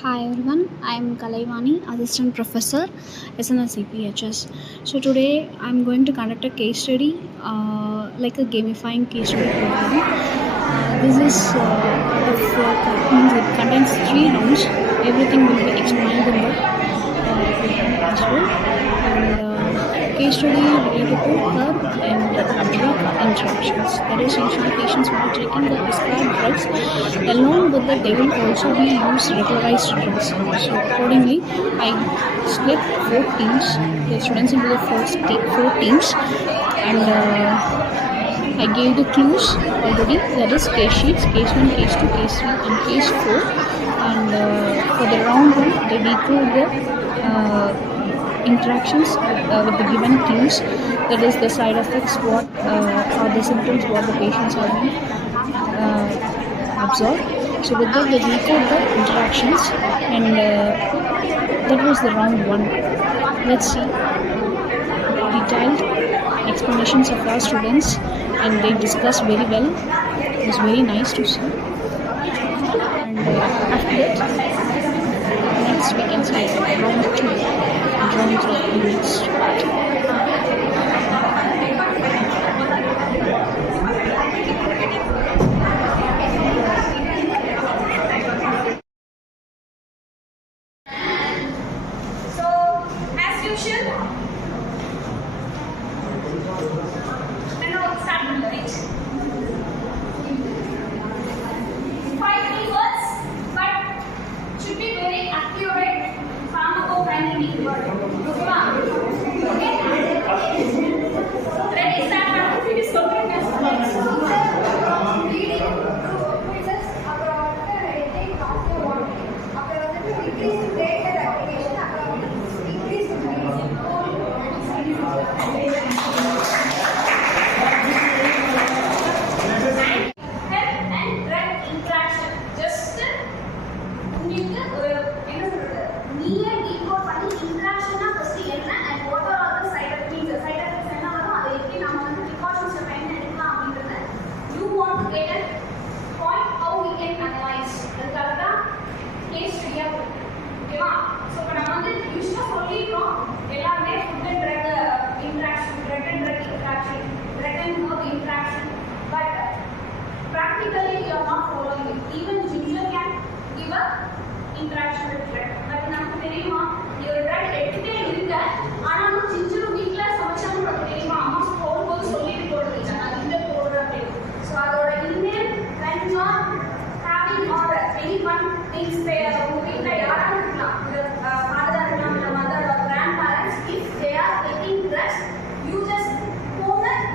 Hi everyone, I am Kalaivani, Assistant Professor, SNSCPHS. So today I am going to conduct a case study, like a gamifying case study program. This is means it contains 3 rounds. Everything will be explained in the program as well. And case study related to herb and drug interactions. That is, usually patients will be taking the prescribed drugs along with that they will also be used regularized drugs. So accordingly, I split 4 teams, the students into the four teams, and I gave the clues already. That is case sheets, case 1, case 2, case 3, and case 4. And for the round 1, they decode the interactions with the given clues. That is the side effects, what are the symptoms, what the patients are being observed. So with that, they decode the interactions, and that was the round 1. Let's see detailed explanations of our students, and they discussed very well. It was very nice to see. And after that, next we can say round 2 and round 3 will start. Practically, you are not following it. Even ginger can give a interaction with drug. But நமக்கு தெரியுமா ஒரு drug எடுத்துட்டே இருக்க ஆனாலும் ginger வீட்ல சமைச்சாலும் நமக்கு தெரியுமா அம்மா போடும்போது சொல்லிட்டு போடுறீங்க நான் இந்த போடுறேன் அப்படின்னு. So அதோட இனிமேல் when you are having or anyone thinks they are உங்க வீட்ல யாராவது இருக்கலாம் father இருக்கலாம் இல்ல mother or grandparents, if they are taking drugs, you just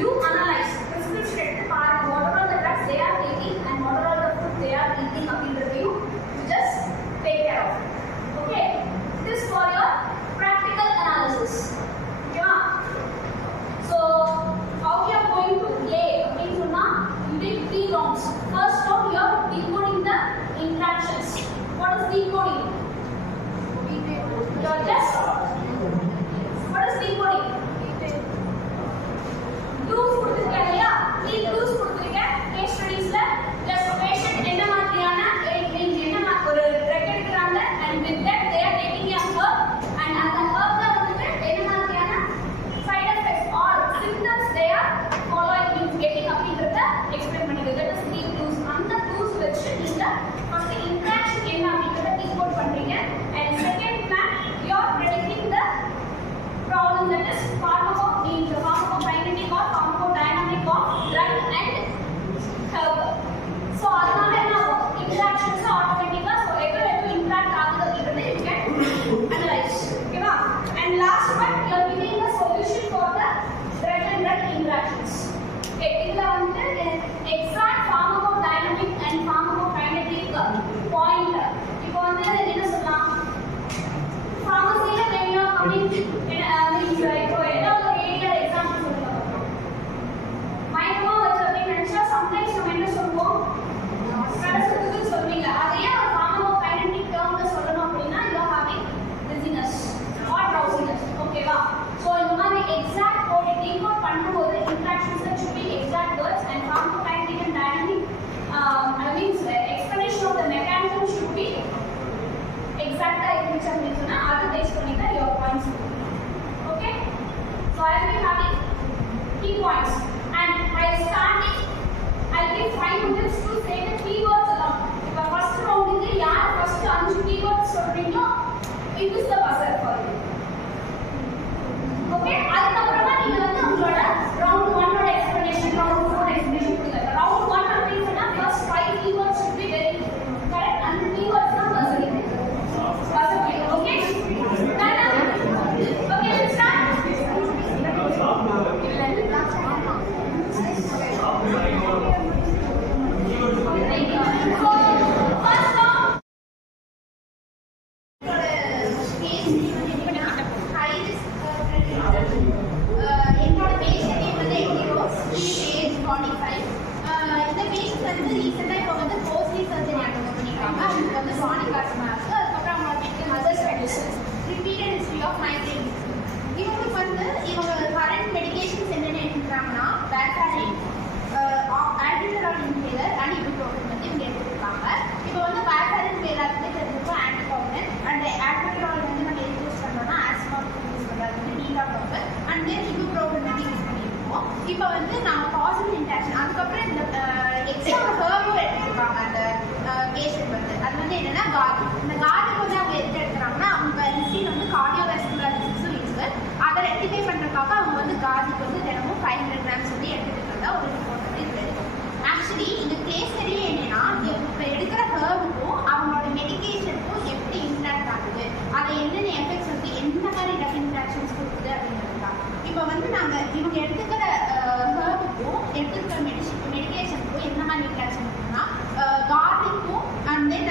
you analyze prescription எடுத்து பாருங்க what are the drugs they are taking and what are the food they are eating அப்படின்றதையும் you just take care of. Okay, this for your practical analysis. Okay, so how we are going to play அப்படின்னு சொன்னா you take 3 rounds. First round you are decoding the interactions. What is decoding? You are just what is decoding? Clues கொடுத்திருக்கேன் இல்லையா? 3 clues கொடுத்திருக்கேன் case studiesல. Just patient என்ன மாதிரியான என்ன ஒரு drug எடுக்கறாங்க and with that they are taking a herb and அந்த herbல வந்துட்டு என்ன மாதிரியான side effects or symptoms they are following means getting அப்படின்றத explain பண்ணிருக்கேன். That is 3 clues. அந்த clues வச்சு நீங்க first interaction என்ன அப்படின்றத decode பண்றீங்க and second plan you are predicting the problem, that is pharmacokinetic or pharmacodynamic of drug and use the buzzer for you. Okay, அதுக்கப்புறமா நீங்க வந்து உங்களோட round 1 ஓட explanation, round 4 explanation கொடுங்க. Round 1 அப்படினா first 5 keywords should be very correct and the keywords are buzzer. Buzzer click. Okay? Okay, let's start. இப்போ வந்து நாம பாசிட்டிவ் இன்டராக்ஷன் அதுக்கப்புறம் இந்த எக்ஸ்ட்ரா ஹெர்பும் எடுத்துருக்காங்க அந்த பேஷண்ட் வந்து அது வந்து என்னன்னா கார்லிக் இந்த கார்லிக் வந்து அவங்க எதுக்கு எடுக்கிறாங்கன்னா அவங்க ரிசீவ் வந்து கார்டியோவாஸ்குலர் டிசீஸும் இருக்குது அதை ரெக்டிஃபை பண்ணுறதுக்காக அவங்க வந்து கார்லிக் வந்து தினமும் 500 grams வந்து எடுத்துக்கிறதா ஒரு ரிப்போர்ட் வந்து இது இருக்கும். ஆக்சுவலி இந்த கேஸ் ஸ்டடியே என்னன்னா இப்போ எடுக்கிற ஹெர்புக்கும் அவங்களோட மெடிக்கேஷனுக்கும் எப்படி இன்ட்ராக்ட் ஆகுது அதை என்னென்ன எஃபெக்ட்ஸ் வந்து எந்த மாதிரி இன்ட்ராக்ஷன்ஸ் கொடுக்குது அப்படிங்கிறது தான். இப்போ வந்து நாங்கள் இவங்க எடுத்துக்கிற ஹெர்புக்கும் எடுத்துக்கிற மெடிக்கேஷனுக்கும் என்ன மாதிரி இன்ட்ராக்ஷன் இருக்குன்னா கார்லிக்கும் அண்ட் தென்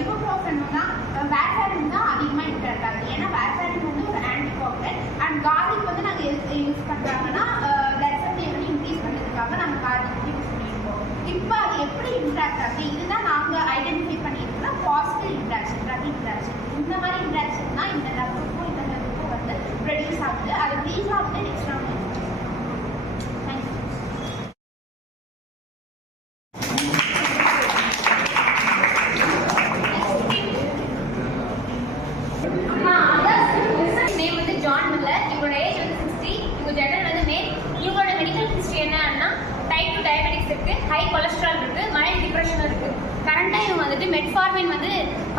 இபுப்ரோஃபன் தான் வேர்ஃபேரின் தான் அதிகமாக இன்ட்ராக்ட் ஆகுது. ஏன்னா வேர்ஃபேரின் வந்து ஒரு ஆன்டிகாகுலன்ட் அண்ட் கார்லிக் வந்து நாங்கள் யூஸ் பண்ணுறாங்கன்னா ரெசப்டை வந்து இன்க்ரீஸ் பண்ணுறதுக்காக நாங்கள் கார்லிக் யூஸ் பண்ணியிருக்கோம். இப்போ அது எப்படி இன்ட்ராக்ட் ஆகுது இதுதான் நாங்கள் ஐடென்டிஃபை பண்ணியிருக்கோம்னா பாசிட்டிவ் இன்ட்ராக்ஷன் ட்ரக் இன்ட்ராக்ஷன் இந்த மாதிரி இன்ட்ராக்ஷன் தான் இந்த ட்ரக்குக்கும் இந்த ட்ரக்குக்கும் வந்து ப்ரொடியூஸ் ஆகுது. அது ரீச் ஆகுது நெக்ஸ்ட் ரவுண்ட். ஹை கொலஸ்ட்ரால் இருக்கு, மைல்ட் டிப்ரெஷன் இருக்கு. கரண்டா இவங்க வந்துட்டு மெட்ஃபார்மின் வந்து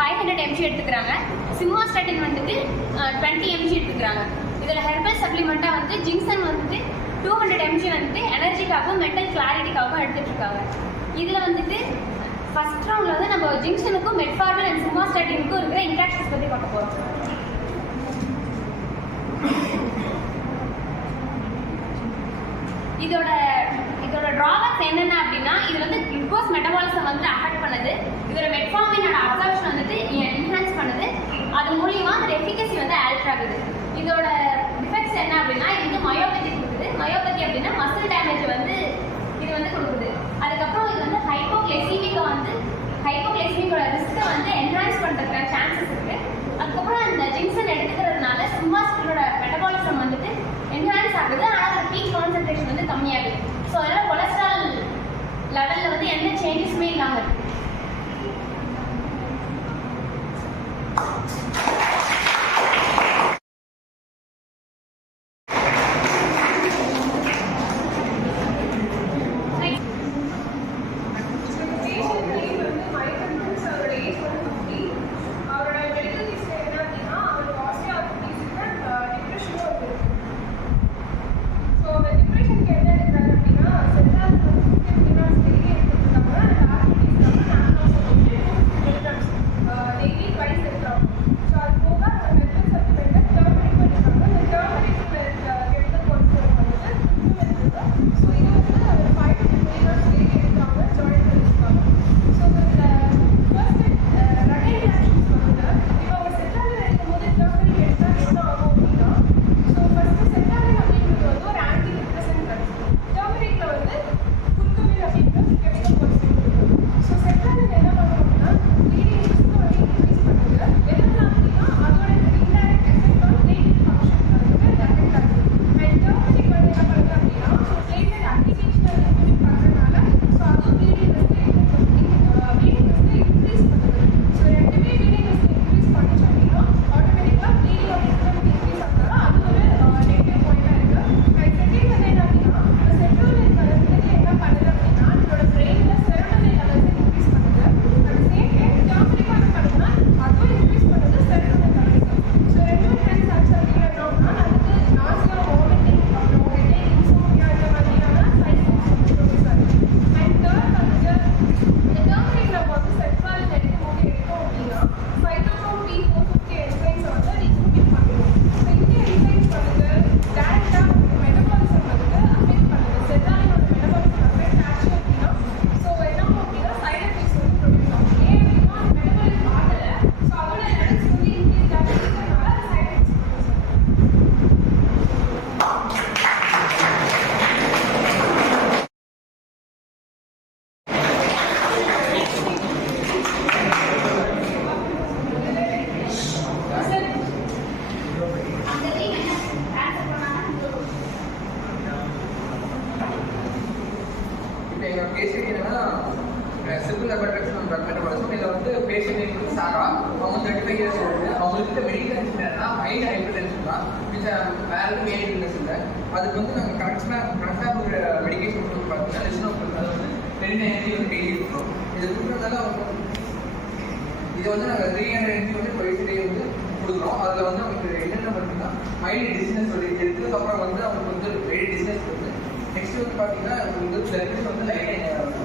500 mg எடுத்துக்கிறாங்க, சிமாஸ்டாட்டின் வந்துட்டு 20 mg எடுத்துக்கிறாங்க. இதில் ஹெர்பல் சப்ளிமெண்ட்டாக வந்து ஜிங்சன் வந்துட்டு 200 mg வந்துட்டு எனர்ஜிக்காகவும் மென்டல் கிளாரிட்டிக்காகவும் எடுத்துட்டு இருக்காங்க. இதில் வந்துட்டு ஃபர்ஸ்ட் ரவுண்டில் வந்து நம்ம ஜிங்சனுக்கும் மெட்ஃபார்மின் அண்ட் சிமாஸ்டாட்டினுக்கும் இருக்கிற இன்ட்ராக்ஷன்ஸ் பற்றி பார்க்க போகிறோம். இதோட ட்ராபேக்ஸ் என்னென்ன அப்படின்னா இது வந்து குளுக்கோஸ் மெட்டபாலிசம் வந்து அஃபெக்ட் பண்ணுது. இதோட மெட்ஃபார்மினோட அப்சார்ப்ஷன் வந்துட்டு என்ஹான்ஸ் பண்ணுது. அது மூலியமா அந்த எஃபிகசி வந்து ஆல்டர் ஆகுது. இதோட டிஃபெக்ட்ஸ் என்ன அப்படின்னா இது வந்து மயோபதி கொடுக்குது. மயோபதி அப்படின்னா மசில் டேமேஜ் வந்து இது வந்து கொடுக்குது. அதுக்கப்புறம் இது வந்து ஹைப்போகிளைசமிக்கோட ரிஸ்க்கை வந்து என்ஹான்ஸ் பண்ணுறதுக்கான சான்சஸ் இருக்கு. அதுக்கப்புறம் அந்த ஜிங்சன் எடுத்துக்கிறதுனால சிம்பாஸ்களோட மெட்டபாலிசம் வந்துட்டு என்ஹான்ஸ் ஆகுது. ஆனால் அதோட பீக் கான்சன்ட்ரேஷன் வந்து கம்மியாகுது. ஸோ அதனால் கொலஸ்ட்ரால் லெவலில் வந்து எந்த சேஞ்சஸுமே இல்லாமல் இருக்கு. சாரா, அவங்க 35 இயர்ஸ் ஓல்டு. அவங்களுக்கு மெடிக்கல் கண்டிஷன் என்னன்னா மைல்டு ஹைப்பர் டென்ஷன் தான். வேற எதுவும் மெயின் இல்னஸ் இல்லை. அதுக்கு வந்து நாங்கள் கரெக்டாக ஒரு மெடிக்கேஷன் கொடுத்து பார்த்தீங்கன்னா லெசன் அதை வந்து 10 mg வந்து டெய்லி கொடுக்குறோம். இது கொடுக்குறதால அவங்க இதை வந்து நாங்கள் 300 mg வந்து டுவைஸ் டே வந்து கொடுக்குறோம். அதில் வந்து அவங்களுக்கு என்னென்ன பார்த்தீங்கன்னா மைல்டு டிஸ்னஸ் எடுத்ததுக்கப்புறம் வந்து அவங்களுக்கு வந்து வெரி டிஸ்னஸ் வருது. நெக்ஸ்ட் வந்து பார்த்தீங்கன்னா அவங்களுக்கு வந்து பிளட் வந்து லைட்டாக